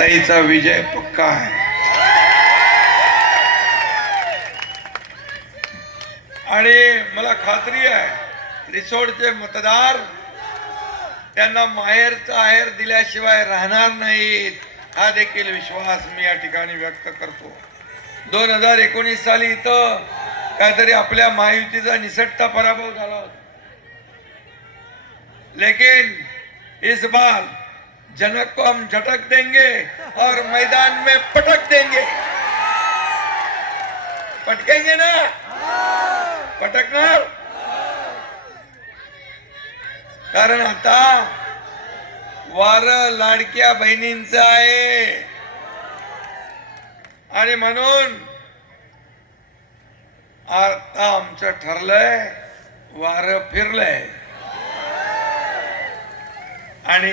भावनाताईचा विजय पक्का आहे. आणि मला खात्री आहे रिसोडचे मतदार त्यांना माहेरचा आहेर दिल्याशिवाय राहणार नाहीत हा देखील विश्वास मी या ठिकाणी व्यक्त करतो. दोन हजार एकोणीस साली इथं काहीतरी आपल्या महायुतीचा निसटता पराभव झाला होता. लेकिन इस बार जनक को हम झटक देंगे और मैदान में पटक देंगे। पटकेंगे ना? पटकणार कारण आता वार लाडक्या बहिणींच आहे. आणि म्हणून आता आमचं ठरलंय वार फिरलंय. आणि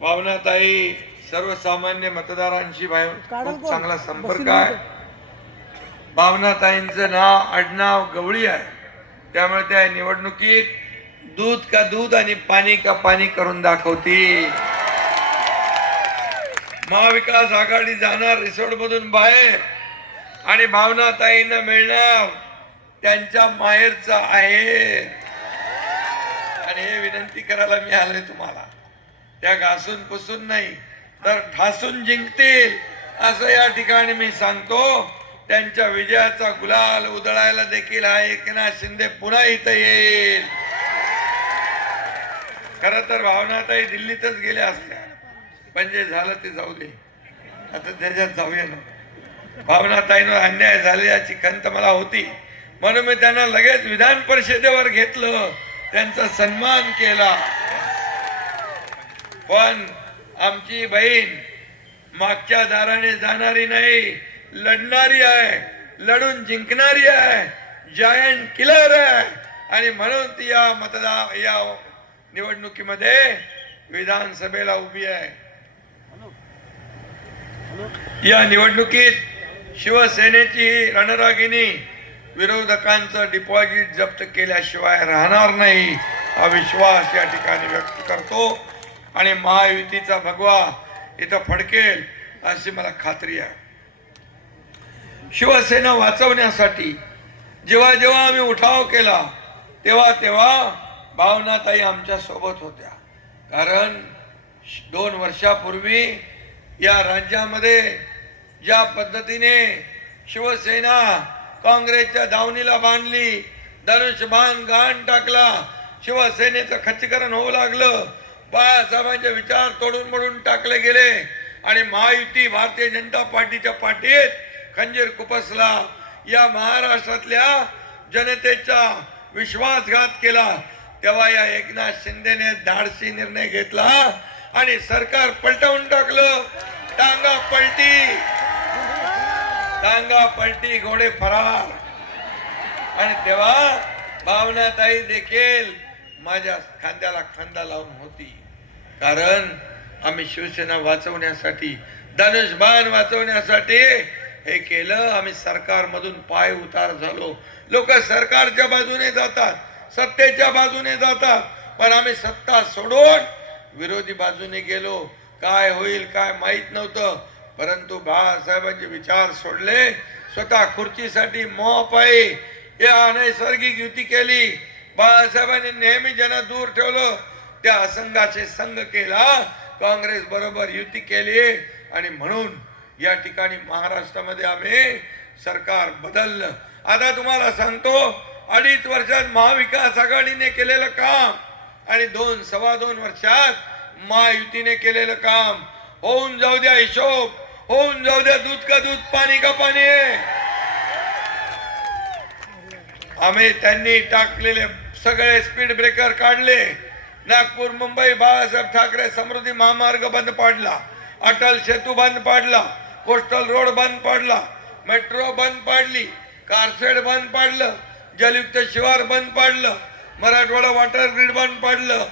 भावनाताई सर्वसामान्य मतदारांशी खूप चांगला संपर्क आहे. भावनाताईंचं नाव आडनाव गवळी आहे. त्यामुळे त्या निवडणुकीत दूध का दूध आणि पाणी का पाणी करून दाखवतील. महाविकास आघाडी जाणार रिसोर्ट मधून बाहेर आणि भावनाताईंना मिळणार त्यांच्या माहेरचा आहे. आणि हे विनंती करायला मी आलोय तुम्हाला. त्या घासून पुसून नाही तर ठासून जिंकतील असं या ठिकाणी मी सांगतो. त्यांच्या विजयाचा गुलाल उधळायला देखील हा एकनाथ शिंदे पुन्हा इथं येईल. खर तर भावनाताई दिल्लीतच गेल्या असत्या. पण जे झालं ते जाऊ दे. आता त्याच्यात जाऊया ना. भावनाताईंवर अन्याय झाले याची खंत मला होती. म्हणून मी त्यांना लगेच विधान परिषदेवर घेतलं. त्यांचा सन्मान केला. पण आमची बहीण मागच्या दाराने जाणारी नाही लढणारी आहे लढून जिंकणारी आहे जायंट किलर आहे. आणि म्हणून ती या मतदार या निवडणुकीमध्ये विधानसभेला उभी आहे. या निवडणुकीत शिवसेनेची रणरागिणी विरोधकांचं डिपॉझिट जप्त केल्याशिवाय राहणार नाही हा विश्वास या ठिकाणी व्यक्त करतो. आणि महायुतीचा भगवा इथं फडकेल अशी मला खात्री आहे. शिवसेना वाचवण्यासाठी जेव्हा जेव्हा आम्ही उठाव केला तेव्हा तेव्हा भावनाताई आमच्यासोबत होत्या. कारण दोन वर्षापूर्वी या राज्यामध्ये ज्या पद्धतीने शिवसेना काँग्रेसच्या दावणीला बांधली धनुष्यबाण गाण टाकला शिवसेनेचं खच्चीकरण होऊ लागलं बाळासाहेबांचे विचार तोडून मोडून टाकले गेले. आणि महायुती भारतीय जनता पार्टीच्या पाठीत खंजीर कुपसला या महाराष्ट्रातल्या जनतेचा विश्वासघात केला. तेव्हा या एकनाथ शिंदेने धाडसी निर्णय घेतला आणि सरकार पलटवून टाकलं. टांगा पलटी. टांगा पलटी घोडे फरार. आणि तेव्हा भावनाताई देखील माझ्या खांद्याला खांदा लावून होती. कारण आम्ही शिवसेना वाचवण्यासाठी धनुष्यबाण वाचवण्यासाठी हे केलं. आम्ही सरकारमधून पाय उतार झालो. लोक सरकारच्या बाजूने जातात सत्तेच्या बाजूने जातात. पण आम्ही सत्ता सोडून विरोधी बाजूने गेलो. काय होईल काय माहीत नव्हतं. परंतु बाळासाहेबांचे विचार सोडले. स्वतः खुर्चीसाठी मोहपायी या नैसर्गिक युती केली. बाळासाहेबांनी नेहमी ज्यांना दूर ठेवलं त्या असंघाचे संघ केला काँग्रेस बरोबर युती केली. आणि म्हणून या ठिकाणी महाराष्ट्रामध्ये आम्ही सरकार बदललं. आता तुम्हाला सांगतो अडीच वर्षात महाविकास आघाडीने केलेलं काम आणि दोन सव्वा दोन वर्षात महायुतीने केलेलं काम. होऊन जाऊ द्या हिशोब होऊन जाऊ द्या दूध का दूध पाणी का पाणी. आम्ही त्यांनी टाकलेले सगळे स्पीड ब्रेकर काढले. नागपूर मुंबई बाळासाहेब ठाकरे समृद्धी महामार्ग बंद पाडला. अटल सेतू बंद पाडला. कोस्टल रोड बंद पाडला. मेट्रो बंद पाडली. कारशेड बंद पाडलं. जलयुक्त शिवार बंद पाडलं. मराठवाडा वॉटर ग्रीड बंद पाडलं.